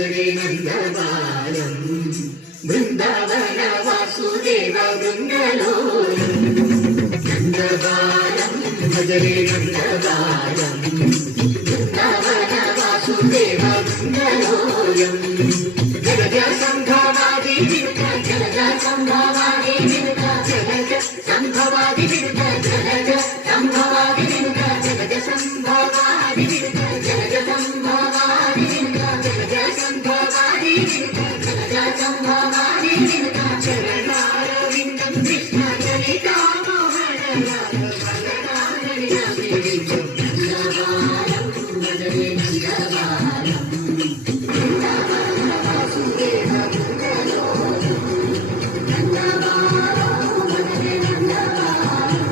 భజరే నందబాలం బృందావన వాసుదేవ బృందలోలం నందబాలం భజరే నందబాలం బృందావన వాసుదేవ బృందలోలం జగజ సంభవాది వినుత జగజ సంభవాది వినుత జగజ సంభవాది వినుత జగజ సంభవాది వినుత జగజ సంభవాది వినుత జగజ సంభవాది వినుత జగజ సంభవాది వినుత జగజ సంభవాది వినుత చరణార విందం కృష్ణ చరితా మోహన నందబాలం భజరే నందబాలం బృందావన వాసుదేవ బృందలోలం నందబాలం భజరే నందబాలం